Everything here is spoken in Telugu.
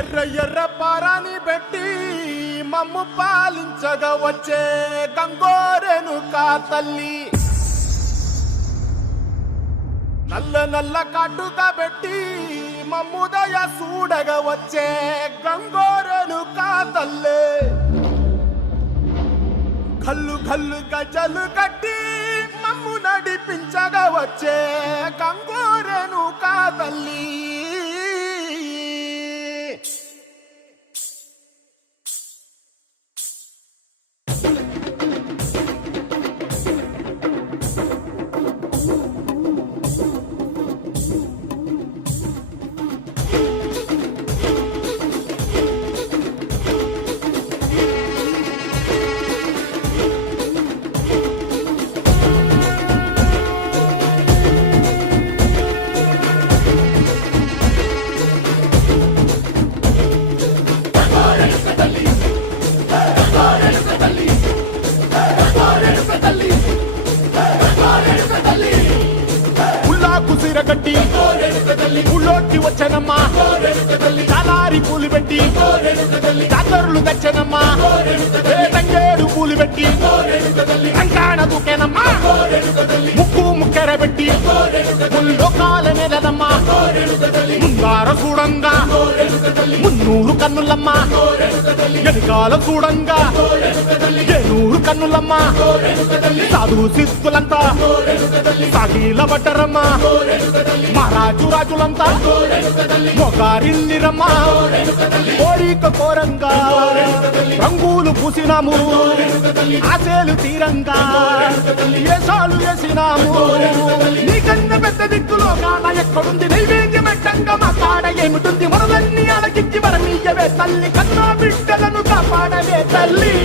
ఎర్ర ఎర్ర పారాని పెట్టి మమ్ము పాలించగా వచ్చే గంగోరెను కా తల్లి, నల్ల నల్ల కాటుగా పెట్టి మమ్ముదయ చూడగా వచ్చే గంగోరెను కా తల్లి, కల్లు కల్లు గజలు కట్టి మమ్ము నడిపించగా వచ్చే గంగోరెను కా తల్లి. కుసిరగట్టి ఊళ్ళోకి వచ్చనమ్మా, చాలారి పూలు పెట్టి జాతరులు తెచ్చనమ్మా, తంగేడు పూలు పెట్టి రంగాణ దూకేనమ్మా, ముక్కు ముక్కెర పెట్టి ముల్లోకాల నెలనమ్మా, ముంగార చూడంగా మున్నూరు కన్నులమ్మా, వెనకాల చూడంగా ఏనూరు కన్నులమ్మా, సాధు సిద్ధులంతా సాగిల బట్టరమ్మా, మహారాజు రాజులంతా మొగారిల్లిరమ్మా, కోరిక కోరంగా రంగులు పూసినాము, ఆశలు తీరంగా ఏసాలు వేసినాము, నీకన్నా పెద్ద దిక్కులో కాన ఎక్కడుంది నైవేద్యం ఎట్టంగా మా కాడ ఏమిటుంది, మనలన్నీ అలకిచ్చి వరమీయవే తల్లి, కన్నా బిడ్డలను కాపాడవే తల్లి.